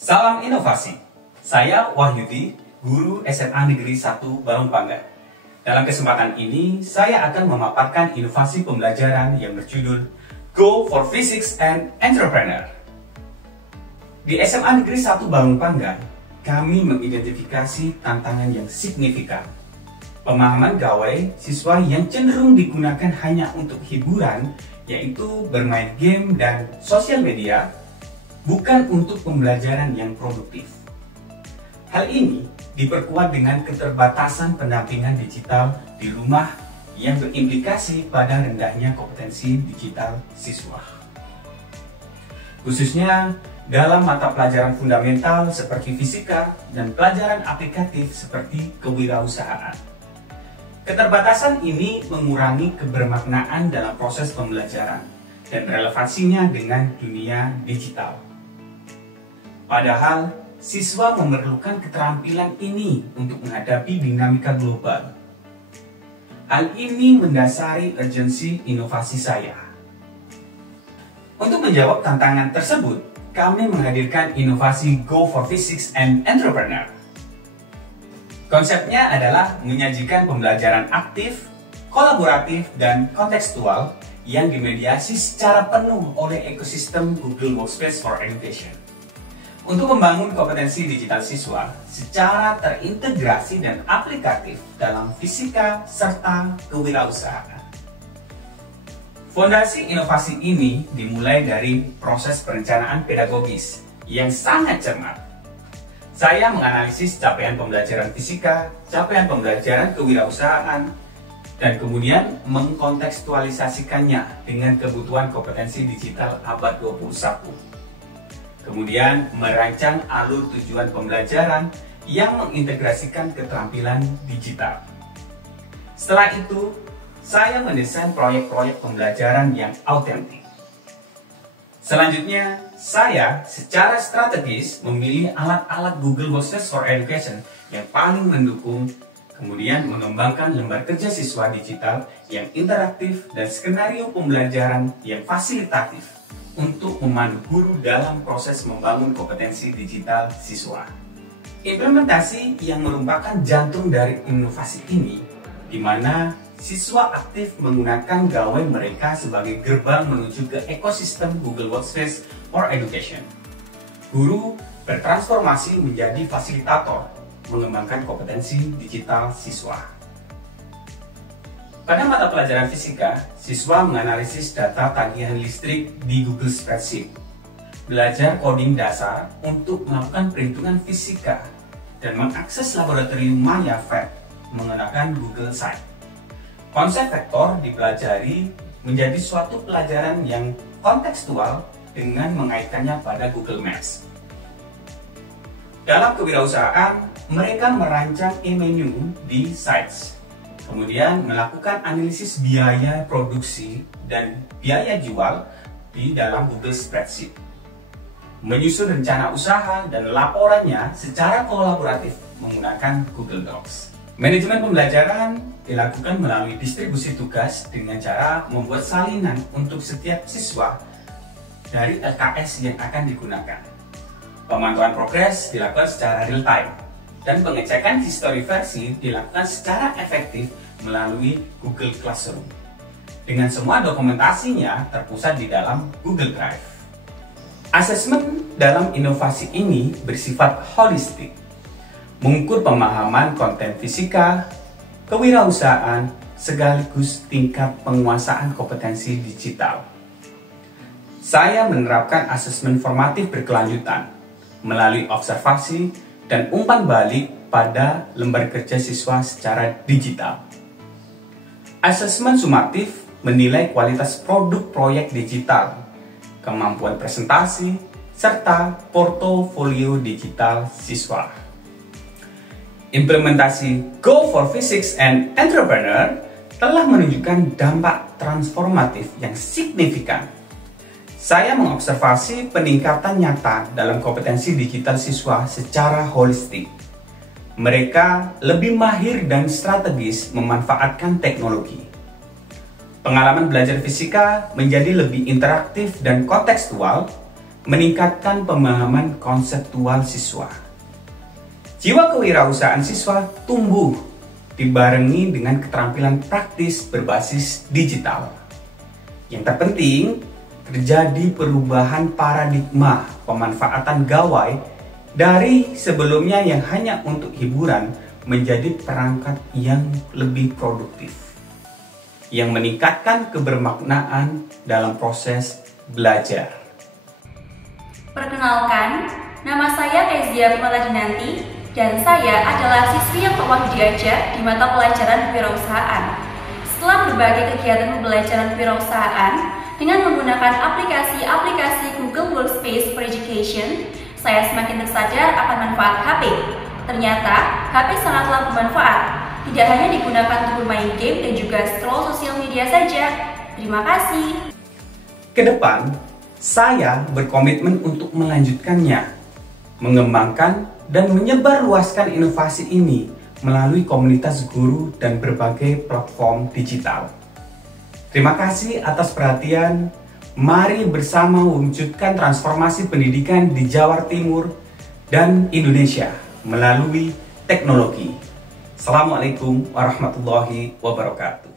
Salam inovasi. Saya Wahyudi, guru SMA Negeri 1 Balongpanggan. Dalam kesempatan ini, saya akan memaparkan inovasi pembelajaran yang berjudul Go for Physics and Entrepreneur. Di SMA Negeri 1 Balongpanggan, kami mengidentifikasi tantangan yang signifikan. Pemahaman gawai siswa yang cenderung digunakan hanya untuk hiburan, yaitu bermain game dan sosial media, bukan untuk pembelajaran yang produktif. Hal ini diperkuat dengan keterbatasan pendampingan digital di rumah yang berimplikasi pada rendahnya kompetensi digital siswa. Khususnya dalam mata pelajaran fundamental seperti fisika dan pelajaran aplikatif seperti kewirausahaan. Keterbatasan ini mengurangi kebermaknaan dalam proses pembelajaran dan relevansinya dengan dunia digital. Padahal, siswa memerlukan keterampilan ini untuk menghadapi dinamika global. Hal ini mendasari urgensi inovasi saya. Untuk menjawab tantangan tersebut, kami menghadirkan inovasi Go for Physics and Entrepreneur. Konsepnya adalah menyajikan pembelajaran aktif, kolaboratif, dan kontekstual yang dimediasi secara penuh oleh ekosistem Google Workspace for Education. Untuk membangun kompetensi digital siswa secara terintegrasi dan aplikatif dalam fisika serta kewirausahaan. Fondasi inovasi ini dimulai dari proses perencanaan pedagogis yang sangat cermat. Saya menganalisis capaian pembelajaran fisika, capaian pembelajaran kewirausahaan, dan kemudian mengkontekstualisasikannya dengan kebutuhan kompetensi digital abad 21. Kemudian merancang alur tujuan pembelajaran yang mengintegrasikan keterampilan digital. Setelah itu, saya mendesain proyek-proyek pembelajaran yang autentik. Selanjutnya, saya secara strategis memilih alat-alat Google Workspace for Education yang paling mendukung, kemudian mengembangkan lembar kerja siswa digital yang interaktif dan skenario pembelajaran yang fasilitatif untuk memandu guru dalam proses membangun kompetensi digital siswa. Implementasi yang merupakan jantung dari inovasi ini, di mana siswa aktif menggunakan gawai mereka sebagai gerbang menuju ke ekosistem Google Workspace for Education. Guru bertransformasi menjadi fasilitator, mengembangkan kompetensi digital siswa. Pada mata pelajaran fisika, siswa menganalisis data tagihan listrik di Google Spreadsheet, belajar coding dasar untuk melakukan perhitungan fisika, dan mengakses laboratorium Maya Fab menggunakan Google Site. Konsep vektor dipelajari menjadi suatu pelajaran yang kontekstual dengan mengaitkannya pada Google Maps. Dalam kewirausahaan, mereka merancang e-menu di Sites, kemudian melakukan analisis biaya produksi dan biaya jual di dalam Google Spreadsheet. Menyusun rencana usaha dan laporannya secara kolaboratif menggunakan Google Docs. Manajemen pembelajaran dilakukan melalui distribusi tugas dengan cara membuat salinan untuk setiap siswa dari LKS yang akan digunakan. Pemantauan progres dilakukan secara real time, dan pengecekan history versi dilakukan secara efektif melalui Google Classroom. Dengan semua dokumentasinya terpusat di dalam Google Drive. Asesmen dalam inovasi ini bersifat holistik, mengukur pemahaman konten fisika, kewirausahaan, sekaligus tingkat penguasaan kompetensi digital. Saya menerapkan asesmen formatif berkelanjutan melalui observasi dan umpan balik pada lembar kerja siswa secara digital. Asesmen sumatif menilai kualitas produk proyek digital, kemampuan presentasi, serta portofolio digital siswa. Implementasi Go for Physics and Entrepreneur telah menunjukkan dampak transformatif yang signifikan. Saya mengobservasi peningkatan nyata dalam kompetensi digital siswa secara holistik. Mereka lebih mahir dan strategis memanfaatkan teknologi. Pengalaman belajar fisika menjadi lebih interaktif dan kontekstual, meningkatkan pemahaman konseptual siswa. Jiwa kewirausahaan siswa tumbuh dibarengi dengan keterampilan praktis berbasis digital. Yang terpenting, terjadi perubahan paradigma pemanfaatan gawai dari sebelumnya yang hanya untuk hiburan menjadi perangkat yang lebih produktif, yang meningkatkan kebermaknaan dalam proses belajar. Perkenalkan, nama saya Kezia Kumaladinanti dan saya adalah siswi yang telah diajar di mata pelajaran kewirausahaan. Setelah berbagai kegiatan pembelajaran kewirausahaan dengan menggunakan aplikasi Google Workspace for Education, saya semakin tersadar akan manfaat HP. Ternyata, HP sangatlah bermanfaat. Tidak hanya digunakan untuk bermain game dan juga scroll sosial media saja. Terima kasih. Kedepan, saya berkomitmen untuk melanjutkannya, mengembangkan dan menyebarluaskan inovasi ini melalui komunitas guru dan berbagai platform digital. Terima kasih atas perhatian. Mari bersama mewujudkan transformasi pendidikan di Jawa Timur dan Indonesia melalui teknologi. Assalamualaikum warahmatullahi wabarakatuh.